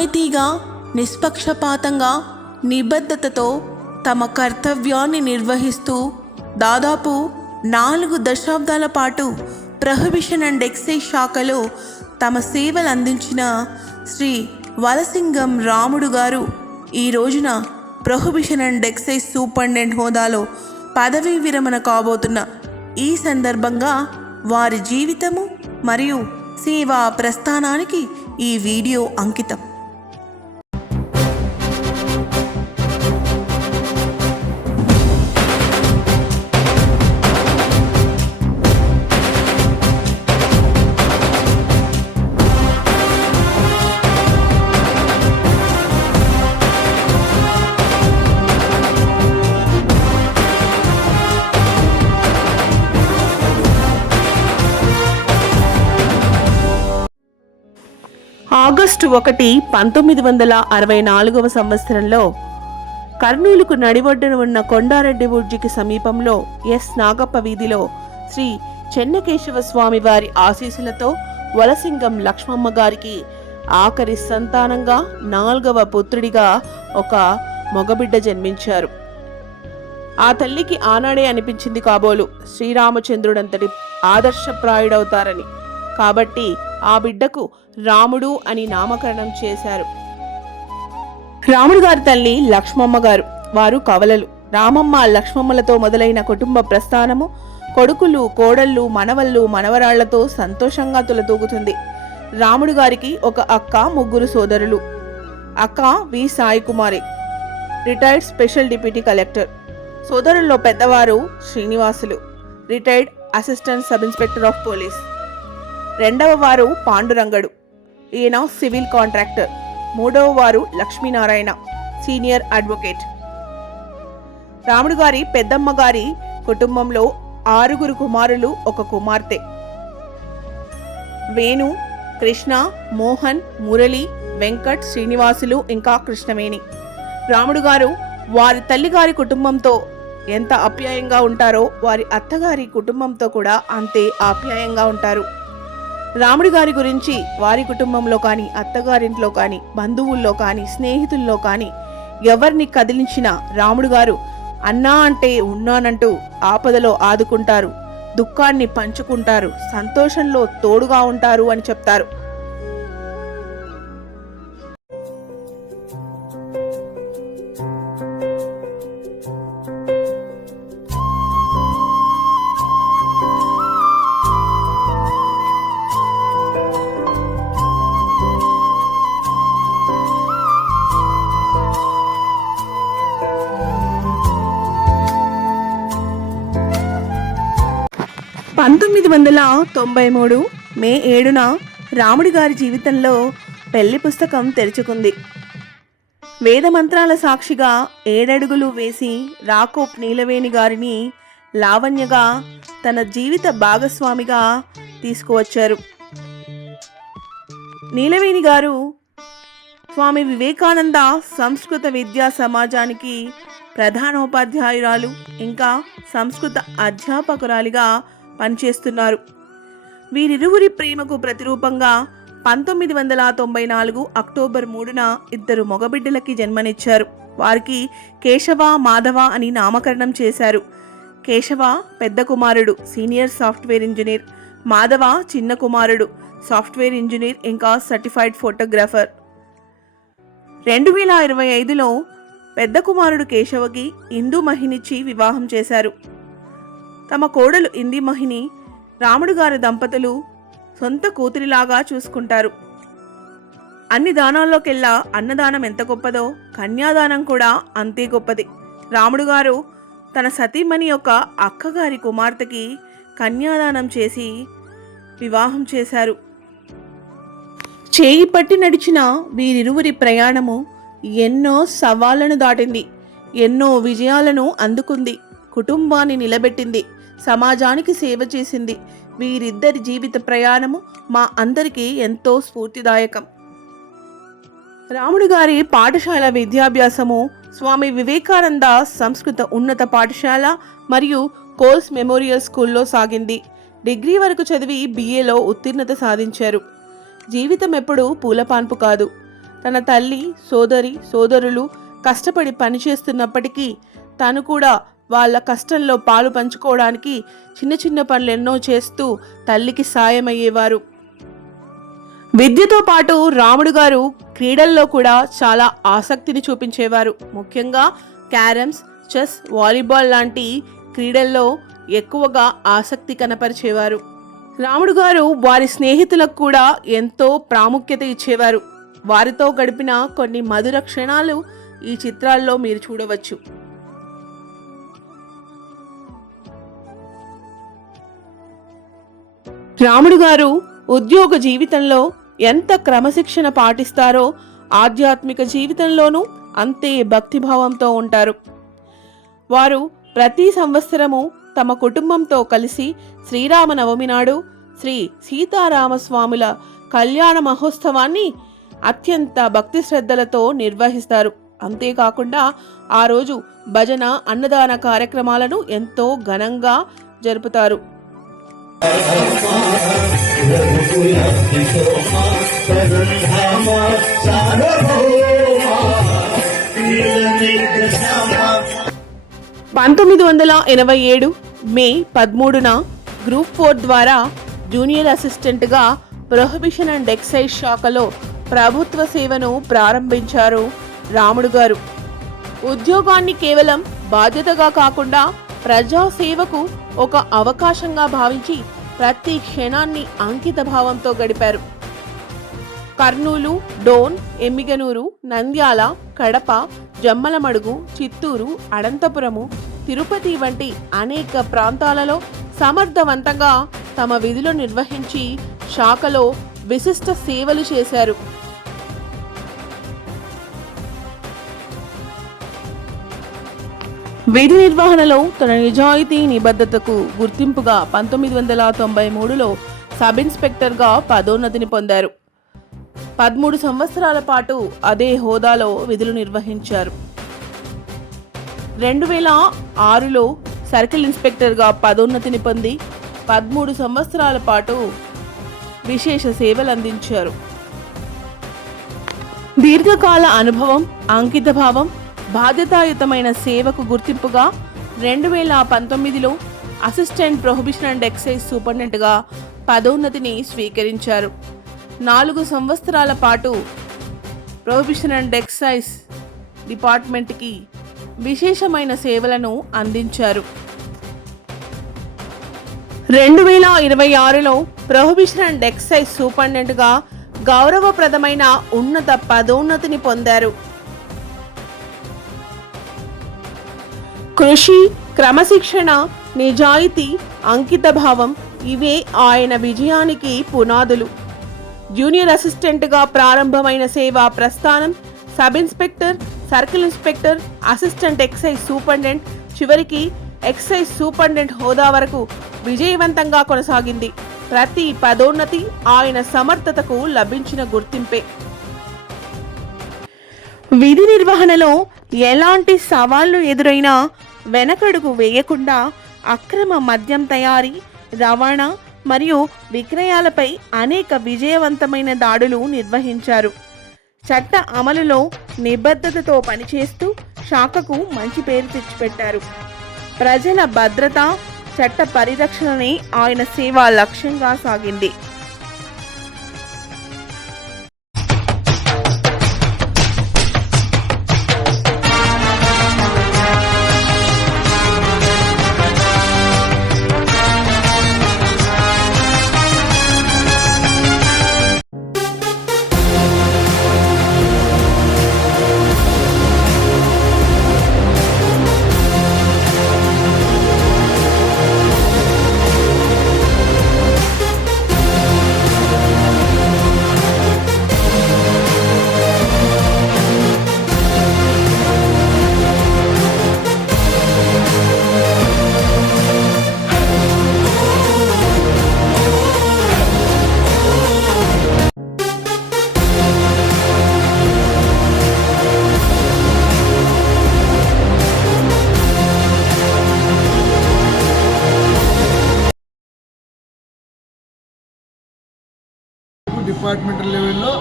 నిజాయితీగా, నిష్పక్షపాతంగా, నిబద్ధతతో తమ కర్తవ్యాన్ని నిర్వహిస్తూ దాదాపు 4 దశాబ్దాల పాటు ప్రొహిబిషన్ అండ్ ఎక్సైజ్ శాఖలో తమ సేవలు అందించిన శ్రీ వలసింగం రాముడు గారు ఈ రోజున ప్రొహిబిషన్ అండ్ ఎక్సైజ్ సూపరింటెండెంట్ హోదాలో పదవీ విరమణ కాబోతున్న ఈ సందర్భంగా వారి జీవితము మరియు సేవా ప్రస్థానానికి ఈ వీడియో అంకితం. ఆగస్టు 1, 1964 సంవత్సరంలో కర్నూలుకు నడిబొడ్డున ఉన్న కొండారెడ్డి బుర్జికి సమీపంలో ఎస్ నాగప్ప వీధిలో శ్రీ చెన్నకేశవ స్వామి వారి ఆశీస్సులతో వలసింగం లక్ష్మమ్మ గారికి ఆఖరి సంతానంగా 4వ పుత్రుడిగా ఒక మగబిడ్డ జన్మించారు. ఆ తల్లికి ఆనాడే అనిపించింది కాబోలు శ్రీరామచంద్రుడంతటి ఆదర్శప్రాయుడవుతారని. కాబట్టి ఆ బిడ్డకు రాముడు అని నామకరణం చేశారు. రాముడు గారి తల్లి లక్ష్మమ్మ గారు, వారు కవలలు. రామమ్మ లక్ష్మమ్మలతో మొదలైన కుటుంబ ప్రస్థానము కొడుకులు, కోడళ్ళు, మనవళ్ళు, మనవరాళ్లతో సంతోషంగా తులతూగుతుంది. రాముడు గారికి ఒక అక్క, 3 సోదరులు. అక్క వి సాయి కుమారి, రిటైర్డ్ స్పెషల్ డిప్యూటీ కలెక్టర్. సోదరుల్లో పెద్దవారు Srinivasulu, retired assistant sub inspector of police. రెండవ వారు పాండురంగడు, ఈయన సివిల్ కాంట్రాక్టర్. మూడవ వారు లక్ష్మీనారాయణ, సీనియర్ అడ్వకేట్. రాముడు గారి పెద్దమ్మ గారి కుటుంబంలో 6 కుమారులు, 1 కుమార్తె. వేణు, కృష్ణ, మోహన్, మురళి, వెంకట్, శ్రీనివాసులు, ఇంకా కృష్ణవేణి. రాముడు గారు వారి తల్లిగారి కుటుంబంతో ఎంత ఆప్యాయంగా ఉంటారో వారి అత్తగారి కుటుంబంతో కూడా అంతే ఆప్యాయంగా ఉంటారు. రాముడి గారి గురించి వారి కుటుంబంలో కానీ, అత్తగారింట్లో కానీ, బంధువుల్లో కానీ, స్నేహితుల్లో కానీ ఎవరిని కదిలించినా రాముడు గారు అన్నా అంటే ఉన్నానంటూ ఆపదలో ఆదుకుంటారు, దుఃఖాన్ని పంచుకుంటారు, సంతోషంలో తోడుగా ఉంటారు అని చెప్తారు. (1993) మే 7న రాముడి గారి జీవితంలో పెళ్లి పుస్తకం తెరుచుకుంది. వేదమంత్రాల సాక్షిగా 7 అడుగులు వేసి రాకోప్ నీలవేణి గారిని లావణ్యగా తన జీవిత భాగస్వామిగా తీసుకువచ్చారు. నీలవేణి గారు స్వామి వివేకానంద సంస్కృత విద్యా సమాజానికి ప్రధానోపాధ్యాయురాలు, ఇంకా సంస్కృత అధ్యాపకురాలిగా పనిచేస్తున్నారు. వీరిరువురి ప్రేమకు ప్రతిరూపంగా 1994 అక్టోబర్ 3న 2 మగబిడ్డలకి జన్మనిచ్చారు. వారికి కేశవ, మాధవ అని నామకరణం చేశారు. కేశవ పెద్ద కుమారుడు, సీనియర్ సాఫ్ట్వేర్ ఇంజనీర్. మాధవ చిన్న కుమారుడు, సాఫ్ట్వేర్ ఇంజనీర్, ఇంకా సర్టిఫైడ్ ఫోటోగ్రాఫర్. 2025లో పెద్ద కుమారుడు కేశవకి ఇందు మహినిచ్చి వివాహం చేశారు. తమ కోడలు ఇంది మహిని రాముడు గారి దంపతులు సొంత కూతురిలాగా చూసుకుంటారు. అన్ని దానాల్లోకెల్లా అన్నదానం ఎంత గొప్పదో కన్యాదానం కూడా అంతే గొప్పది. రాముడు గారు తన సతీమణి యొక్క అక్కగారి కుమార్తెకి కన్యాదానం చేసి వివాహం చేశారు. చేయి పట్టి నడిచిన వీరిరువురి ప్రయాణము ఎన్నో సవాళ్లను దాటింది, ఎన్నో విజయాలను అందుకుంది, కుటుంబాన్ని నిలబెట్టింది, సమాజానికి సేవ చేసింది. వీరిద్దరి జీవిత ప్రయాణము మా అందరికీ ఎంతో స్ఫూర్తిదాయకం. రాముడు గారి పాఠశాల విద్యాభ్యాసము స్వామి వివేకానంద సంస్కృత ఉన్నత పాఠశాల మరియు కోల్స్ మెమోరియల్ స్కూల్లో సాగింది. డిగ్రీ వరకు చదివి BAలో ఉత్తీర్ణత సాధించారు. జీవితం ఎప్పుడూ పూలపాన్పు కాదు. తన తల్లి, సోదరులు కష్టపడి పనిచేస్తున్నప్పటికీ తను కూడా వాళ్ళ కష్టంలో పాలు పంచుకోవడానికి చిన్న చిన్న పనులు ఎన్నో చేస్తూ తల్లికి సాయమయ్యేవారు. విద్యతో పాటు రాముడు గారు క్రీడల్లో కూడా చాలా ఆసక్తిని చూపించేవారు. ముఖ్యంగా క్యారమ్స్, చెస్, వాలీబాల్ లాంటి క్రీడల్లో ఎక్కువగా ఆసక్తి కనపరిచేవారు. రాముడు గారు వారి స్నేహితులకు కూడా ఎంతో ప్రాముఖ్యత ఇచ్చేవారు. వారితో గడిపిన కొన్ని మధుర క్షణాలు ఈ చిత్రాల్లో మీరు చూడవచ్చు. రాముడు గారు ఉద్యోగ జీవితంలో ఎంత క్రమశిక్షణ పాటిస్తారో ఆధ్యాత్మిక జీవితంలోనూ అంతే భక్తిభావంతో ఉంటారు. వారు ప్రతి సంవత్సరము తమ కుటుంబంతో కలిసి శ్రీరామనవమి నాడు శ్రీ సీతారామస్వాముల కళ్యాణ మహోత్సవాన్ని అత్యంత భక్తి శ్రద్ధలతో నిర్వహిస్తారు. అంతేకాకుండా ఆ రోజు భజన, అన్నదాన కార్యక్రమాలను ఎంతో ఘనంగా జరుపుతారు. పంతొమ్మిది 1987 మే 13న గ్రూప్ 4 ద్వారా జూనియర్ అసిస్టెంట్గా ప్రొహిబిషన్ అండ్ ఎక్సైజ్ శాఖలో ప్రభుత్వ సేవను ప్రారంభించారు రాముడు గారు. ఉద్యోగాన్ని కేవలం బాధ్యతగా కాకుండా ప్రజాసేవకు ఒక అవకాశంగా భావించి ప్రతి క్షణాన్ని అంకిత భావంతో గడిపారు. కర్నూలు, డోన్, ఎమ్మిగనూరు, నంద్యాల, కడప, జమ్మలమడుగు, చిత్తూరు, అనంతపురము, తిరుపతి వంటి అనేక ప్రాంతాలలో సమర్థవంతంగా తమ విధులు నిర్వహించి శాఖలో విశిష్ట సేవలు చేశారు. విధి నిర్వహణలో తన నిజాయితీ, నిబద్ధతకు గుర్తింపుగా 1993లో సబ్ ఇన్స్పెక్టర్గా పదోన్నతిని పొందారు. 13 సంవత్సరాల పాటు అదే హోదాలో విధులు నిర్వహించారు. 2006లో సర్కిల్ ఇన్స్పెక్టర్గా పదోన్నతిని పొంది 13 సంవత్సరాల పాటు విశేష సేవలు అందించారు. దీర్ఘకాల అనుభవం, అంకితభావం, బాధ్యతాయుతమైన సేవకు గుర్తింపుగా 2019లో అసిస్టెంట్ ప్రొహిబిషన్ అండ్ ఎక్సైజ్ సూపరింటెండెంట్గా పదోన్నతిని స్వీకరించారు. 4 సంవత్సరాల పాటు ప్రొహిబిషన్ అండ్ ఎక్సైజ్ డిపార్ట్మెంట్కి విశేషమైన సేవలను అందించారు. 2026లో ప్రొహిబిషన్ అండ్ ఎక్సైజ్ సూపరింటెండెంట్గా గౌరవప్రదమైన ఉన్నత పదోన్నతిని పొందారు. కృషి, క్రమశిక్షణ, నిజాయితీ, అంకితభావం ఇవే ఆయన విజయానికి పునాదులు. జూనియర్ అసిస్టెంట్గా ప్రారంభమైన సేవా ప్రస్థానం sub inspector, circle inspector, assistant excise superintendent, చివరికి ఎక్సైజ్ సూపరింటెండెంట్ హోదా వరకు విజయవంతంగా కొనసాగింది. ప్రతి పదోన్నతి ఆయన సమర్థతకు లభించిన గుర్తింపే. విధి నిర్వహణలో ఎలాంటి సవాళ్లు ఎదురైనా వెనకడుగు వేయకుండా అక్రమ మద్యం తయారీ, రవాణా మరియు విక్రయాలపై అనేక విజయవంతమైన దాడులు నిర్వహించారు. చట్ట అమలులో నిబద్ధతతో పనిచేస్తూ శాఖకు మంచి పేరు తెచ్చిపెట్టారు. ప్రజల భద్రత, చట్ట పరిరక్షణనే ఆయన సేవా లక్ష్యంగా సాగింది. డిపార్ట్మెంటల్ లెవెల్లో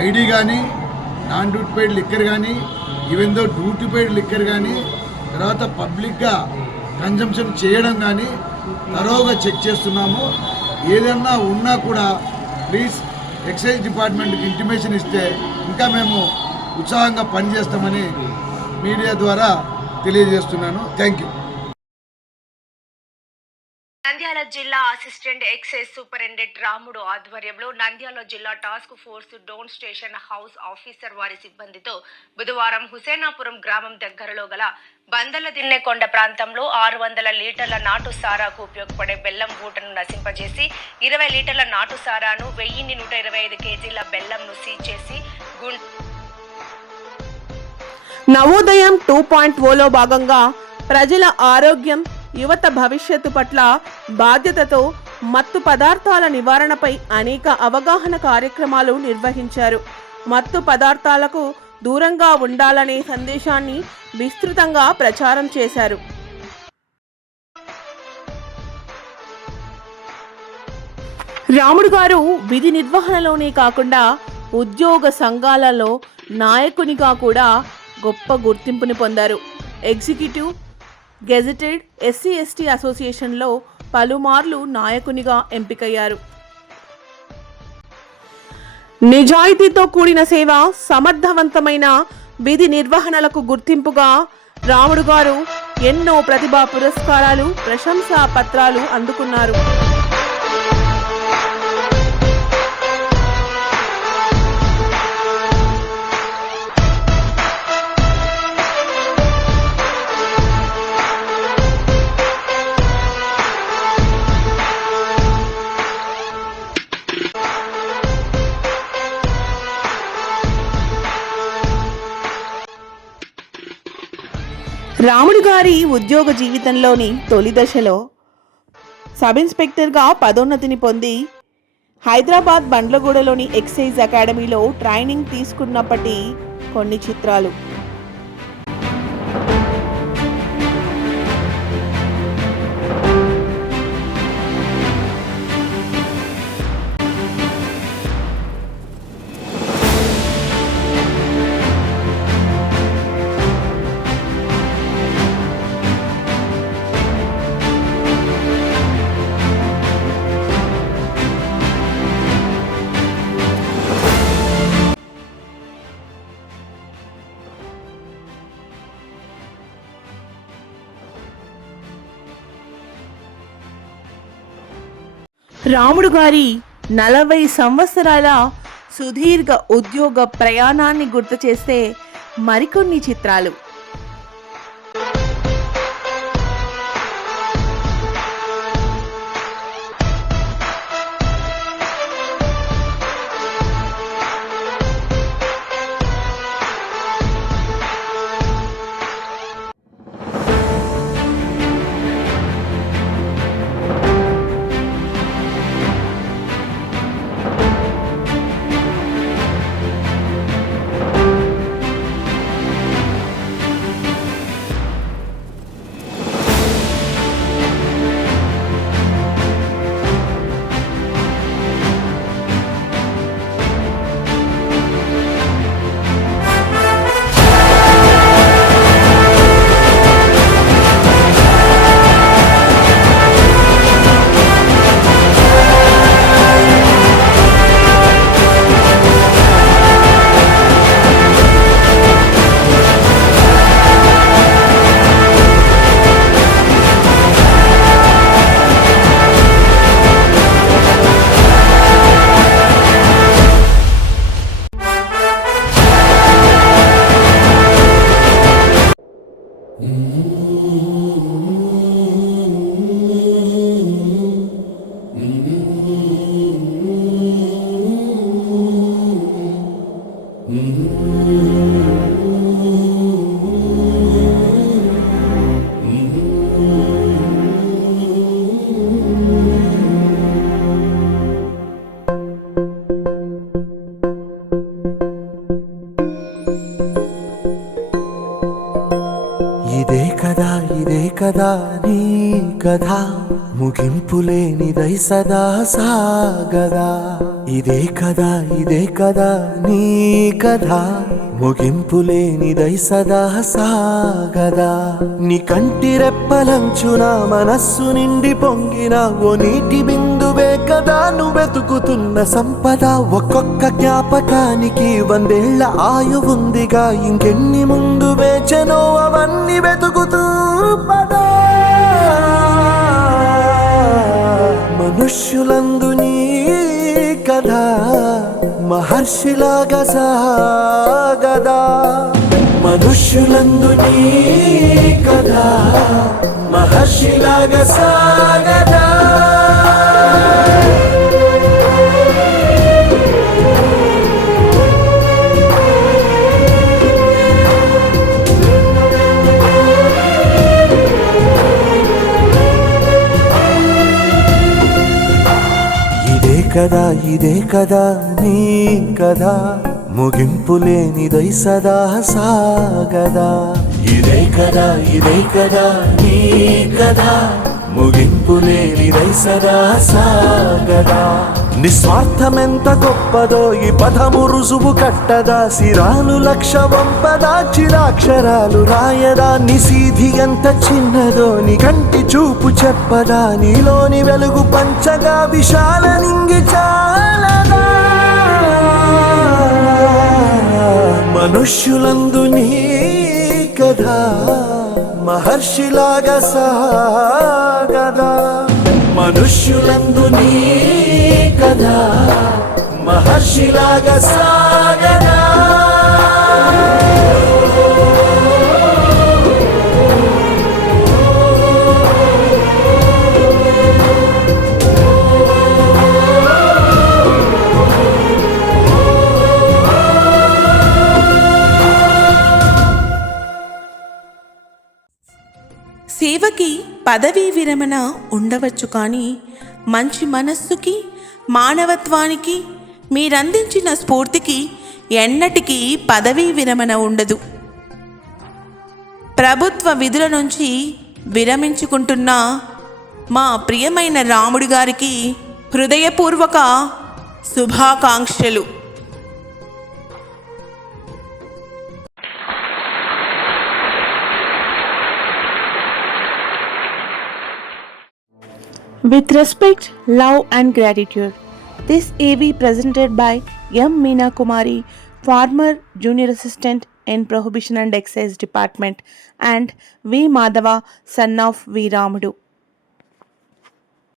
ఐడి కానీ నాన్ డ్యూటీ పెయిడ్ లిక్కర్ కానీ even though duty paid liquor కానీ తర్వాత పబ్లిక్గా కన్జంప్షన్ చేయడం కానీ తరోగా చెక్ చేస్తున్నాము. ఏదన్నా ఉన్నా కూడా ప్లీజ్ ఎక్సైజ్ డిపార్ట్మెంట్కి ఇంటిమేషన్ ఇస్తే ఇంకా మేము ఉత్సాహంగా పనిచేస్తామని మీడియా ద్వారా తెలియజేస్తున్నాను. Thank you. నంద్యాల జిల్లా అసిస్టెంట్ ఎక్సైజ్ సూపరింటెండెంట్ రాముడు ఆధ్వర్యంలో నంద్యాల జిల్లా task force Dhone station house officer వారి సిబ్బందితో బుధవారం హుసేనాపురం గ్రామం దగ్గరలో గల బందల దిన్నెకొండ ప్రాంతంలో 600 లీటర్ల నాటు సారాకు ఉపయోగపడే బెల్లం ఊటను నశింపజేసి 20 లీటర్ల నాటు సారాను 1125 కేజీల బెల్లంను సీజ్ చేసి నవోదయం 2.0లో భాగంగా ప్రజల ఆరోగ్యం యువత భవిష్యత్తు పట్ల బాధ్యతతో మత్తు పదార్థాల నివారణపై అనేక అవగాహన కార్యక్రమాలు నిర్వహించారు. మత్తు పదార్థాలకు దూరంగా ఉండాలనే సందేశాన్ని విస్తృతంగా ప్రచారం చేశారు. రాముడు గారు విధి నిర్వహణలోనే కాకుండా ఉద్యోగ సంఘాలలో నాయకునిగా కూడా గొప్ప గుర్తింపుని పొందారు. ఎగ్జిక్యూటివ్ గెజెటెడ్ SC/ST అసోసియేషన్లో పలుమార్లు నాయకునిగా ఎంపికయ్యారు. నిజాయితీతో కూడిన సేవ, సమర్థవంతమైన విధి నిర్వహణలకు గుర్తింపుగా రాముడు గారు ఎన్నో ప్రతిభా పురస్కారాలు, ప్రశంసా పత్రాలు అందుకున్నారు. రాముడు గారి ఉద్యోగ జీవితంలోని తొలి దశలో సబ్ ఇన్స్పెక్టర్గా పదోన్నతిని పొంది హైదరాబాద్ బండ్లగూడలోని ఎక్సైజ్ అకాడమీలో ట్రైనింగ్ తీసుకున్నప్పటి కొన్ని చిత్రాలు. రాముడు గారి 40 సంవత్సరాల సుదీర్ఘ ఉద్యోగ ప్రయాణాన్ని గుర్తు చేస్తే మరికొన్ని చిత్రాలు. ఇదే కదా నీ కథ, ముగింపులేనిదై సదా సాగదా. ఇదే కదా నీ కథ ముగింపు లేనిదై సదా సాగదా నీ కంటి రెప్పలంచున మనస్సు నిండి పొంగిన ఓ నీటి బిందువే కదా నువ్వు వెతుకుతున్న సంపద ఒక్కొక్క జ్ఞాపకానికి 100 ఏళ్ల ఆయువుందిగా ఇంకెన్ని ముందు వేచనో అవన్నీ వెతుకుతూ పదా మనుష్యులందు నీ కథ మహర్షిలాగా సాగదా మనుష్యులందు నీ కథ మహర్షిలాగా సాగదా ఇదే కదా నీ కథ ముగింపు లేనిదై సదా సాగదా ఇదే కదా నీ కథ ముగింపు లేనిదై సదా సాగదా నిస్వార్థమెంత గొప్పదో ఈ పదము రుజువు కట్టదా సిరాలు లక్ష వంపదా చిరాక్షరాలు రాయదా నిసీధి ఎంత చిన్నదో నీ కంటి చూపు చెప్పదా నీలోని వెలుగు పంచగా విశాల నింగి చాలదా మనుష్యులందు నీ కథ మహర్షిలాగా సాగదా మనుష్యులందు నీ కథ మహర్షిలాగా సాగదా సేవకి పదవీ విరమణ ఉండవచ్చు, కానీ మంచి మనస్సుకి మానవత్వానికి మీరందించిన స్ఫూర్తికి ఎన్నటికీ పదవీ విరమణ ఉండదు. ప్రభుత్వ విధుల నుంచి విరమించుకుంటున్న మా ప్రియమైన రాముడి గారికి హృదయపూర్వక శుభాకాంక్షలు. With respect, love and gratitude, this AV presented by M. Meena Kumari, former Junior Assistant in Prohibition and Excise Department, and V. Madhava, son of V. Ramudu.